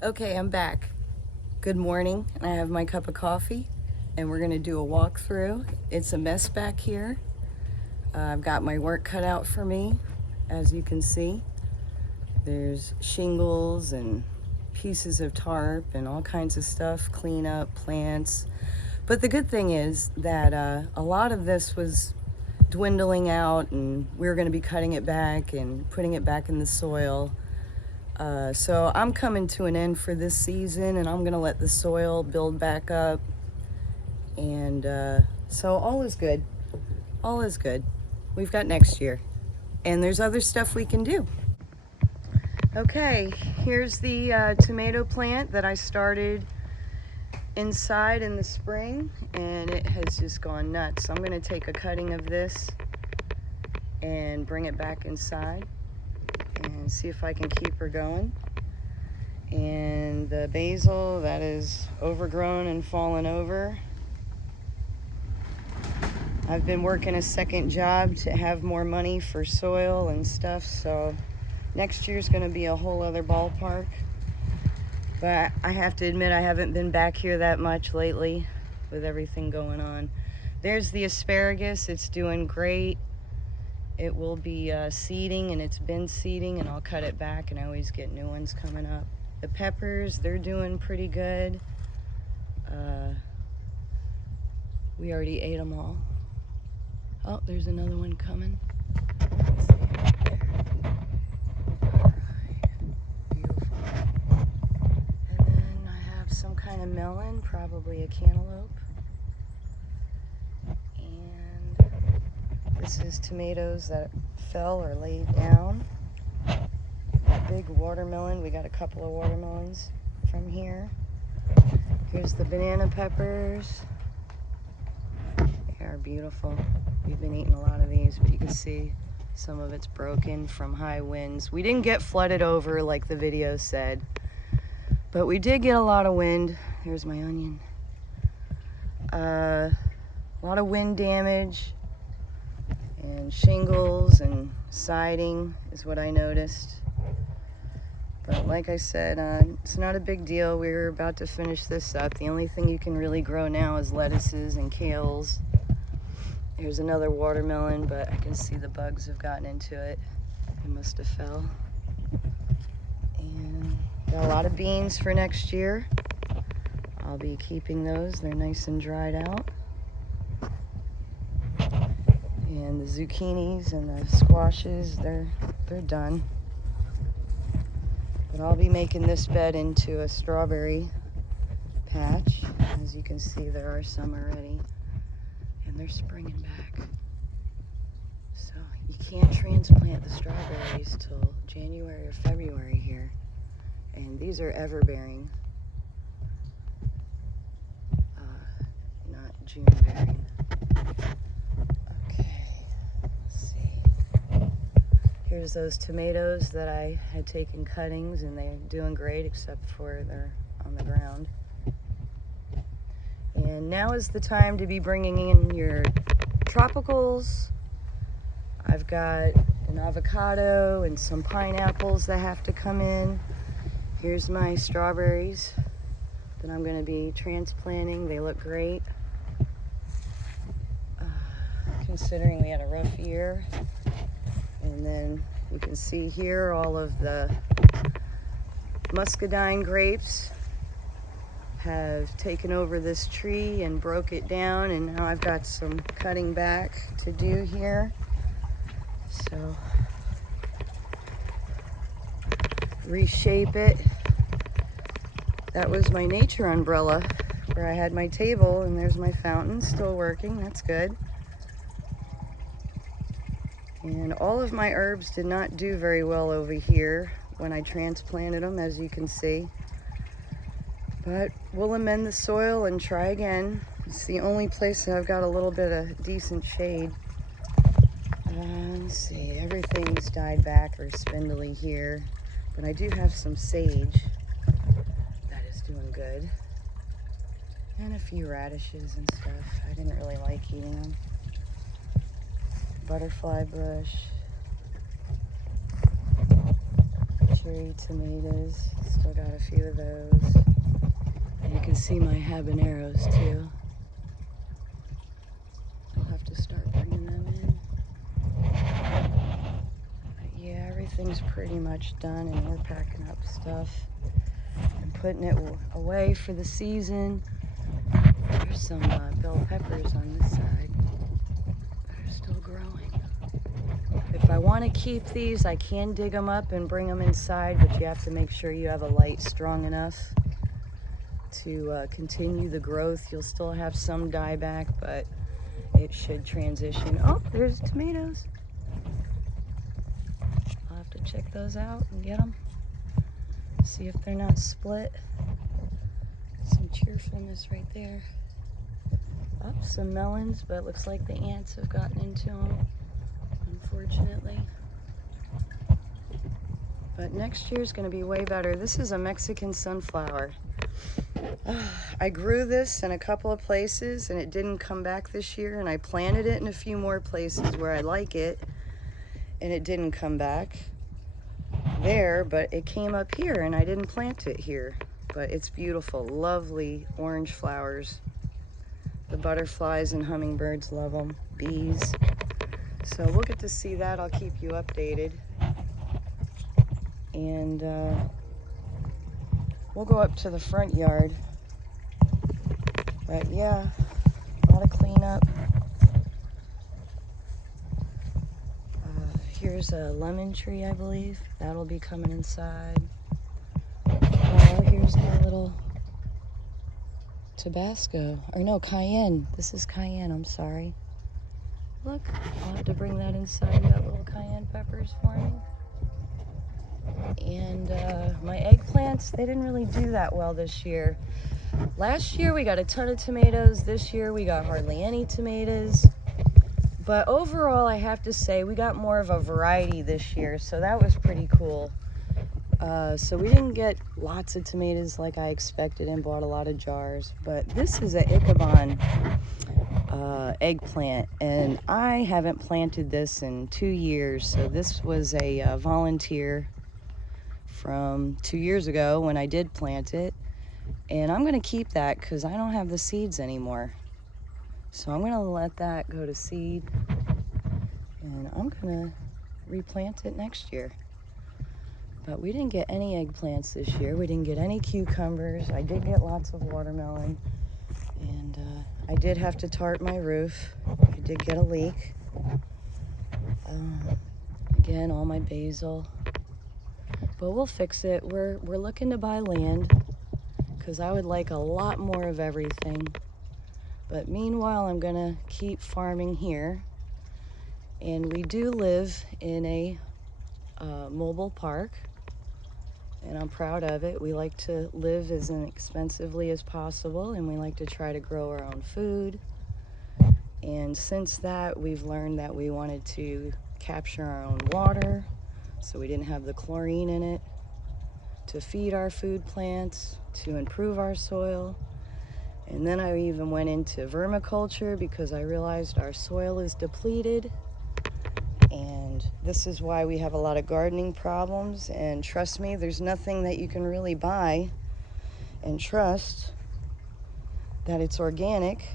Okay, I'm back. Good morning. I have my cup of coffee and we're going to do a walkthrough. It's a mess back here. I've got my work cut out for me, as you can see. There's shingles and pieces of tarp and all kinds of stuff, cleanup, plants. But the good thing is that a lot of this was dwindling out and we're going to be cutting it back and putting it back in the soil. So I'm coming to an end for this season and I'm gonna let the soil build back up. And so all is good. All is good. We've got next year. And there's other stuff we can do. Okay, here's the tomato plant that I started inside in the spring and it has just gone nuts. So I'm gonna take a cutting of this and bring it back inside and see if I can keep her going. And the basil that is overgrown and fallen over. I've been working a second job to have more money for soil and stuff, so next year's gonna be a whole other ballpark. But I have to admit I haven't been back here that much lately with everything going on. There's the asparagus, it's doing great. It will be seeding and it's been seeding and I'll cut it back and I always get new ones coming up. The peppers, they're doing pretty good. We already ate them all. Oh, there's another one coming. Let's see right there. Beautiful. And then I have some kind of melon, probably a cantaloupe. And this is tomatoes that fell or laid down. Big watermelon. We got a couple of watermelons from here. Here's the banana peppers. They are beautiful. We've been eating a lot of these, but you can see some of it's broken from high winds. We didn't get flooded over like the video said, but we did get a lot of wind. Here's my onion. A lot of wind damage and shingles and siding is what I noticed. But like I said, it's not a big deal. We're about to finish this up. The only thing you can really grow now is lettuces and kales. Here's another watermelon, but I can see the bugs have gotten into it. They must have fell. And got a lot of beans for next year. I'll be keeping those. They're nice and dried out. And the zucchinis and the squashes, they're done. But I'll be making this bed into a strawberry patch. As you can see, there are some already. And they're springing back. So you can't transplant the strawberries till January or February here. And these are ever-bearing, not June-bearing. Okay, let's see. Here's those tomatoes that I had taken cuttings and they're doing great except for they're on the ground. And now is the time to be bringing in your tropicals. I've got an avocado and some pineapples that have to come in. Here's my strawberries that I'm going to be transplanting. They look great. Considering we had a rough year. And then you can see here all of the muscadine grapes have taken over this tree and broke it down, and now I've got some cutting back to do here. So reshape it. That was my nature umbrella where I had my table, and there's my fountain still working. That's good. And all of my herbs did not do very well over here when I transplanted them, as you can see. But we'll amend the soil and try again. It's the only place that I've got a little bit of decent shade. Let's see, everything's died back or spindly here. But I do have some sage that is doing good. And a few radishes and stuff. I didn't really like eating them. Butterfly bush. cherry tomatoes. Still got a few of those. And you can see my habaneros too. I'll have to start bringing them in. But yeah, everything's pretty much done, and we're packing up stuff and putting it away for the season. There's some bell peppers on this side that are still growing. If I want to keep these, I can dig them up and bring them inside, but you have to make sure you have a light strong enough to continue the growth. You'll still have some dieback, but it should transition. Oh, there's tomatoes. I'll have to check those out and get them. See if they're not split. Some cheerfulness right there. Up some melons, but it looks like the ants have gotten into them, unfortunately. But next year's gonna be way better. This is a Mexican sunflower. I grew this in a couple of places and it didn't come back this year, and I planted it in a few more places where I like it and it didn't come back there, but it came up here and I didn't plant it here. But it's beautiful, lovely orange flowers. The butterflies and hummingbirds love them, bees. So we'll get to see that. I'll keep you updated. And we'll go up to the front yard. But yeah, a lot of cleanup. Here's a lemon tree, I believe. That'll be coming inside. Oh, here's my little Tabasco. Or no, cayenne. This is cayenne, I'm sorry. Look, I'll have to bring that inside. You got little cayenne peppers for me. And my eggplants, they didn't really do that well this year. Last year we got a ton of tomatoes. This year we got hardly any tomatoes. But overall, I have to say, we got more of a variety this year, so that was pretty cool. So we didn't get lots of tomatoes like I expected and bought a lot of jars. But this is an Ichabod eggplant, and I haven't planted this in 2 years. So this was a volunteer from 2 years ago when I did plant it. And I'm gonna keep that because I don't have the seeds anymore. So I'm gonna let that go to seed, and I'm gonna replant it next year. But we didn't get any eggplants this year. We didn't get any cucumbers. I did get lots of watermelon, and I did have to tarp my roof. I did get a leak. Again, all my basil, but we'll fix it. We're looking to buy land because I would like a lot more of everything. But meanwhile, I'm gonna keep farming here. And we do live in a mobile park, and I'm proud of it. We like to live as inexpensively as possible, and we like to try to grow our own food. And since that, we've learned that we wanted to capture our own water, so we didn't have the chlorine in it, to feed our food plants, to improve our soil. And then I even went into vermiculture because I realized our soil is depleted. And this is why we have a lot of gardening problems. And trust me, there's nothing that you can really buy and trust that it's organic.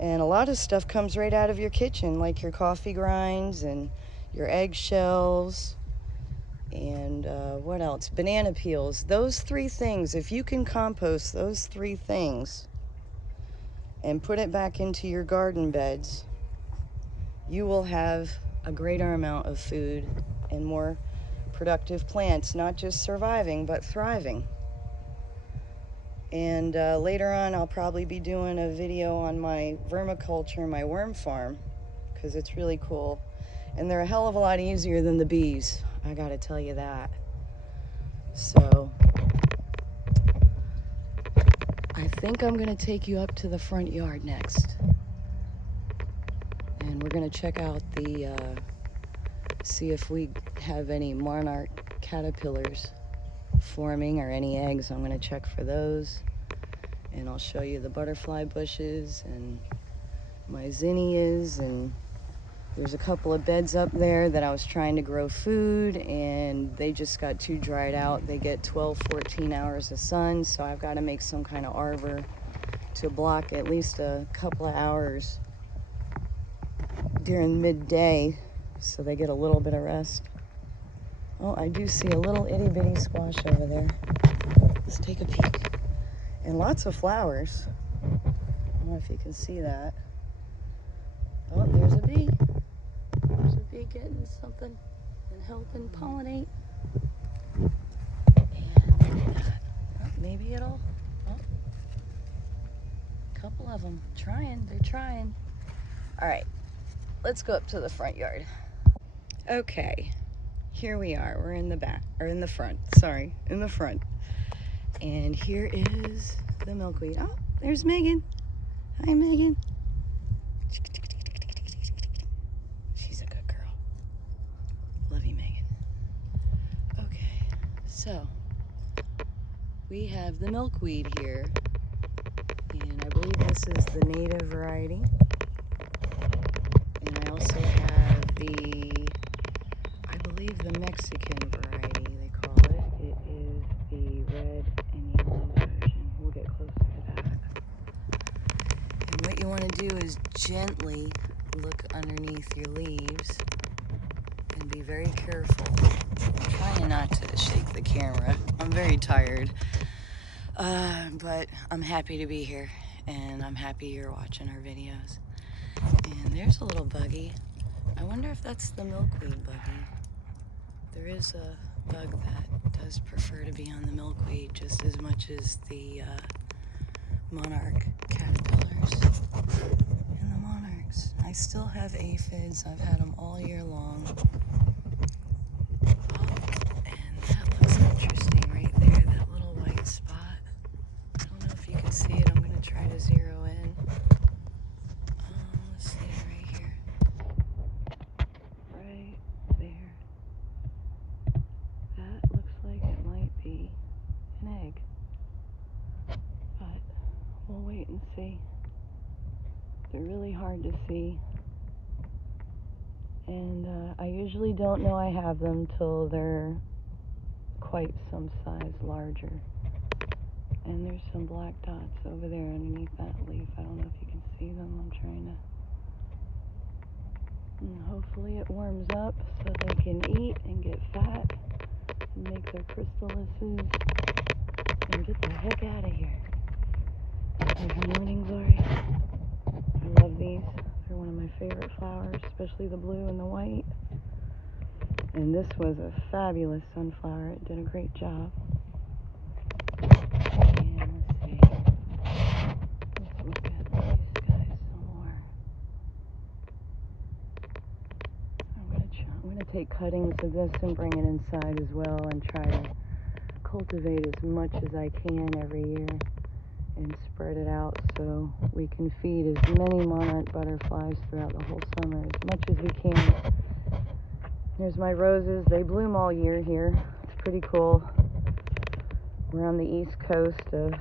And a lot of stuff comes right out of your kitchen, like your coffee grinds and your eggshells. And what else? Banana peels. Those 3 things, if you can compost those 3 things and put it back into your garden beds, you will have a greater amount of food and more productive plants, not just surviving, but thriving. And later on, I'll probably be doing a video on my vermiculture, my worm farm, because it's really cool. And they're a hell of a lot easier than the bees. I gotta tell you that. So I think I'm gonna take you up to the front yard next. And we're gonna check out the, see if we have any monarch caterpillars forming or any eggs. I'm gonna check for those. And I'll show you the butterfly bushes and my zinnias and There's a couple of beds up there that I was trying to grow food, and they just got too dried out. They get 12, 14 hours of sun, so I've got to make some kind of arbor to block at least a couple of hours during midday so they get a little bit of rest. Oh, I do see a little itty bitty squash over there. Let's take a peek. And lots of flowers. I don't know if you can see that. Oh, there's a bee. There's a bee getting something and helping pollinate. And maybe it'll, oh, a couple of them they're trying. All right, let's go up to the front yard. Okay, here we are. We're in the back, or in the front, sorry, in the front. And here is the milkweed. Oh, there's Megan. Hi, Megan. She's a good girl. Love you, Megan. Okay, so we have the milkweed here, and I believe this is the native variety. And I also have I believe the Mexican variety, they call it. It is the red and yellow version. We'll get closer to that. And what you want to do is gently look underneath your leaves and be very careful. I'm trying not to shake the camera. I'm very tired. But I'm happy to be here, and I'm happy you're watching our videos. And there's a little buggy. I wonder if that's the milkweed buggy. There is a bug that does prefer to be on the milkweed just as much as the monarch caterpillars and the monarchs. I still have aphids. I've had them all year long. Oh, and that looks interesting right there, that little white spot. I don't know if you can see it. I'm going to try to zero in. Let's see it right here. Right there. That looks like it might be an egg. But we'll wait and see. They're really hard to see. And I usually don't know I have them till they're quite some size larger. And there's some black dots over there underneath that leaf. I don't know if you can see them. I'm trying to... And hopefully it warms up so they can eat and get fat and make their chrysalises and get the heck out of here. There's morning glory. I love these. They're one of my favorite flowers, especially the blue and the white. And this was a fabulous sunflower. It did a great job. And let's see. Let's look at these guys some more. I'm gonna take cuttings of this and bring it inside as well and try to cultivate as much as I can every year and spread it out so we can feed as many monarch butterflies throughout the whole summer as much as we can. Here's my roses. They bloom all year here. It's pretty cool. We're on the east coast of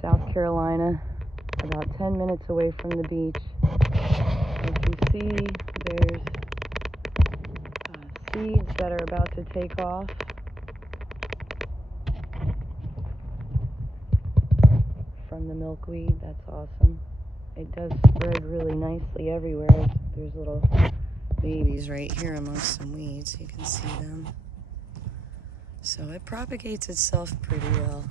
South Carolina, about 10 minutes away from the beach. As you see, there's seeds that are about to take off. From the milkweed. That's awesome. It does spread really nicely everywhere. There's little babies right here amongst some weeds. You can see them. So it propagates itself pretty well.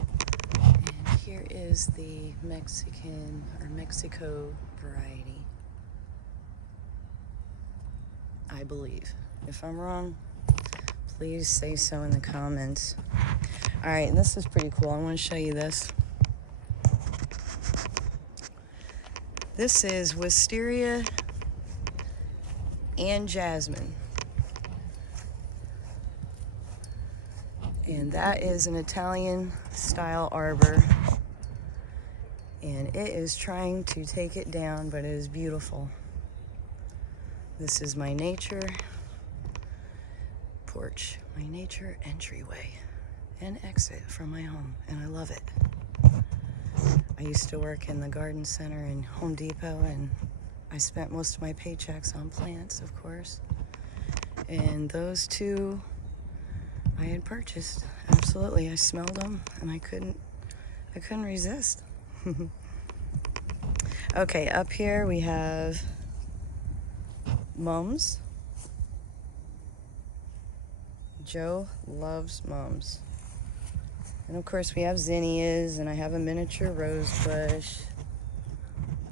And here is the Mexican or Mexico variety, I believe. If I'm wrong, please say so in the comments. All right, and this is pretty cool. I want to show you this. This is wisteria and jasmine. And that is an Italian style arbor. And it is trying to take it down, but it is beautiful. This is my nature porch, my nature entryway and exit from my home, and I love it. I used to work in the garden center in Home Depot, and I spent most of my paychecks on plants, of course. And those two I had purchased. Absolutely. I smelled them and I couldn't resist. Okay, up here we have mums. Joe loves mums. And of course we have zinnias, and I have a miniature rose bush.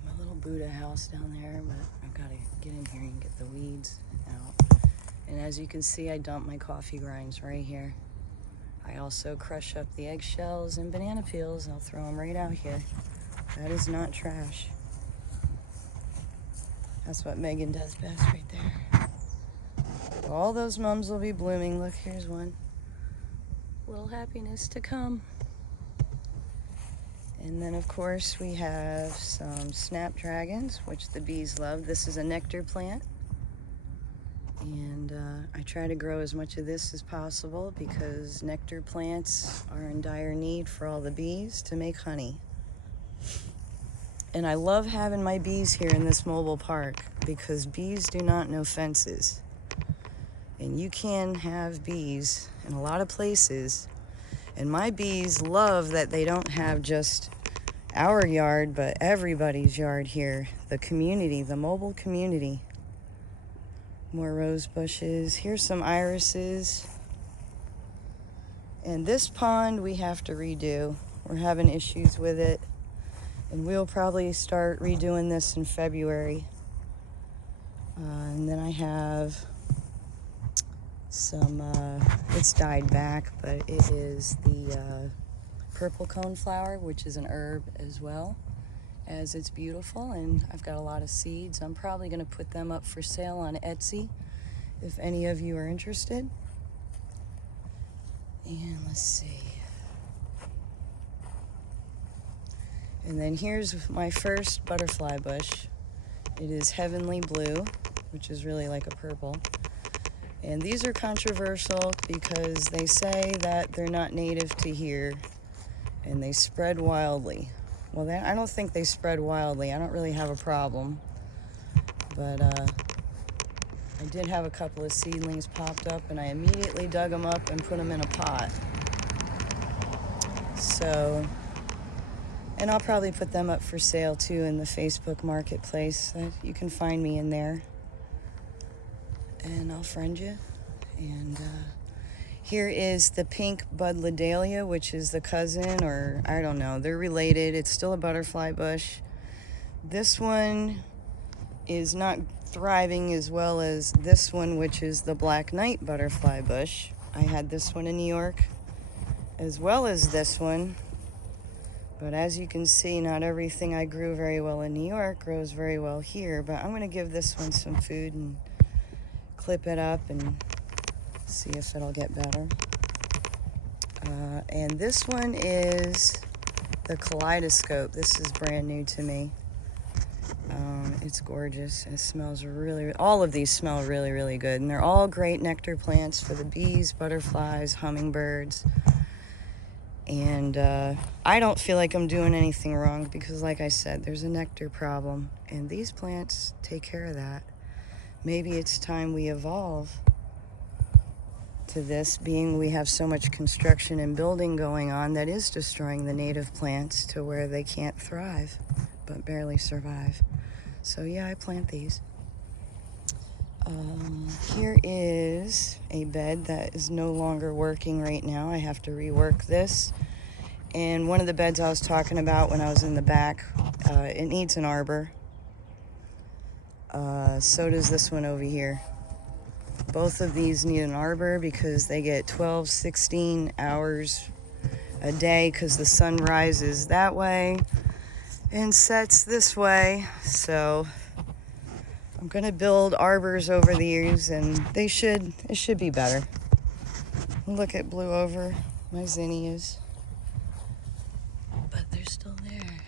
My little Buddha house down there, but I've got to get in here and get the weeds out. And as you can see, I dump my coffee grinds right here. I also crush up the eggshells and banana peels. I'll throw them right out here. That is not trash. That's what Megan does best right there. All those mums will be blooming. Look, here's one. Little happiness to come. And then of course we have some snapdragons, which the bees love. This is a nectar plant. And I try to grow as much of this as possible because nectar plants are in dire need for all the bees to make honey. And I love having my bees here in this mobile park because bees do not know fences. And you can have bees in a lot of places. And my bees love that they don't have just our yard, but everybody's yard here. The community, the mobile community. More rose bushes. Here's some irises. And this pond we have to redo. We're having issues with it. And we'll probably start redoing this in February. And then I have some, it's died back, but it is the purple coneflower, which is an herb as well, as it's beautiful. And I've got a lot of seeds. I'm probably going to put them up for sale on Etsy if any of you are interested. And let's see. And then here's my first butterfly bush. It is heavenly blue, which is really like a purple. And these are controversial because they say that they're not native to here and they spread wildly. Well, I don't think they spread wildly. I don't really have a problem. But I did have a couple of seedlings popped up and I immediately dug them up and put them in a pot. So, and I'll probably put them up for sale too in the Facebook Marketplace. You can find me in there. And I'll friend you. And here is the pink Budledalia, which is the cousin, or I don't know, they're related. It's still a butterfly bush. This one is not thriving as well as this one, which is the Black Knight butterfly bush. I had this one in New York as well as this one. But as you can see, not everything I grew very well in New York grows very well here. But I'm going to give this one some food and clip it up and see if it'll get better. And this one is the Kaleidoscope. This is brand new to me. It's gorgeous. It smells really, all of these smell really, really good. And they're all great nectar plants for the bees, butterflies, hummingbirds. And I don't feel like I'm doing anything wrong because, like I said, there's a nectar problem. And these plants take care of that. Maybe it's time we evolve to this, being we have so much construction and building going on that is destroying the native plants to where they can't thrive, but barely survive. So yeah, I plant these. Here is a bed that is no longer working right now. I have to rework this. And one of the beds I was talking about when I was in the back, it needs an arbor. So does this one over here. Both of these need an arbor because they get 12, 16 hours a day because the sun rises that way and sets this way. So I'm going to build arbors over the years and it should be better. Look at blue over my zinnias. But they're still there.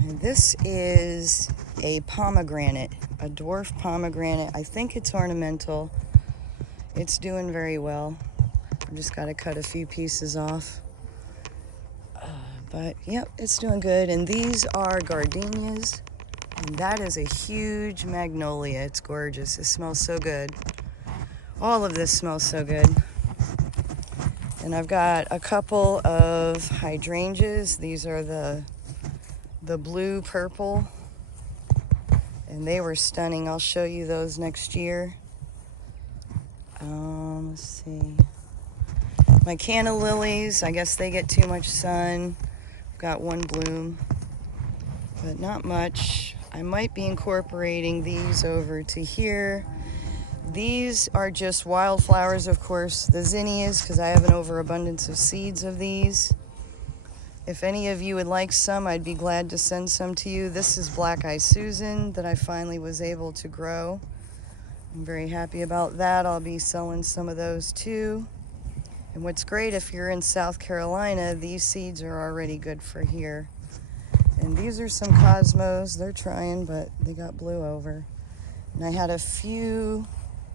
And this is a pomegranate, a dwarf pomegranate. I think it's ornamental. It's doing very well. I've just got to cut a few pieces off. But yep, it's doing good. And these are gardenias. And that is a huge magnolia. It's gorgeous. It smells so good. All of this smells so good. And I've got a couple of hydrangeas. These are the blue purple. And they were stunning. I'll show you those next year. Let's see. My canna lilies, I guess they get too much sun. I've got one bloom, but not much. I might be incorporating these over to here. These are just wildflowers, of course, the zinnias, because I have an overabundance of seeds of these. If any of you would like some, I'd be glad to send some to you. This is Black Eye Susan that I finally was able to grow. I'm very happy about that. I'll be selling some of those too. And what's great, if you're in South Carolina, these seeds are already good for here. And these are some cosmos. They're trying, but they got blew over. And I had a few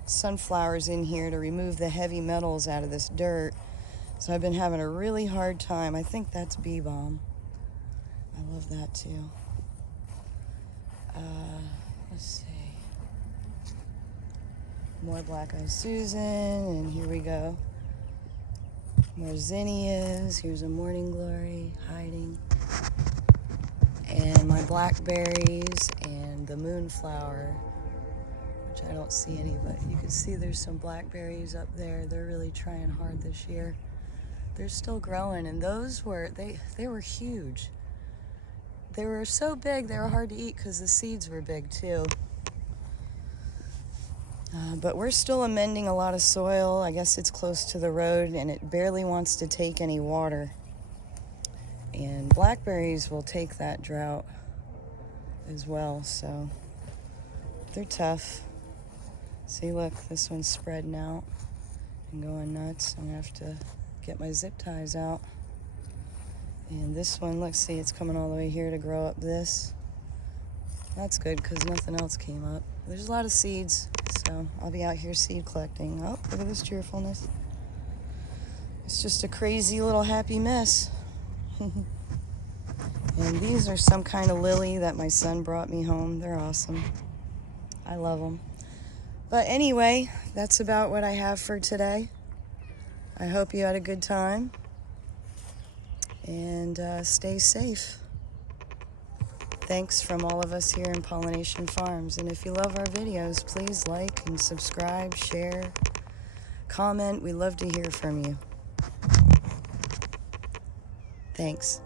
sunflowers in here to remove the heavy metals out of this dirt. So I've been having a really hard time. I think that's bee balm. I love that too. Let's see. More Black Eye Susan, and here we go. More zinnias. Here's a morning glory hiding. And my blackberries and the moonflower, which I don't see any, but you can see there's some blackberries up there. They're really trying hard this year. They're still growing, and those were, they were huge. They were so big, they were hard to eat because the seeds were big too. But we're still amending a lot of soil. I guess it's close to the road, and it barely wants to take any water. And blackberries will take that drought as well, so they're tough. See, look, this one's spreading out and going nuts. I'm gonna have to get my zip ties out. And this one, look, see, it's coming all the way here to grow up this. That's good because nothing else came up. There's a lot of seeds, so I'll be out here seed collecting. Oh, look at this cheerfulness. It's just a crazy little happy mess. And these are some kind of lily that my son brought me home. They're awesome. I love them. But anyway, that's about what I have for today. I hope you had a good time. And stay safe. Thanks from all of us here in Pollination Farms. And if you love our videos, please like and subscribe, share, comment. We love to hear from you. Thanks.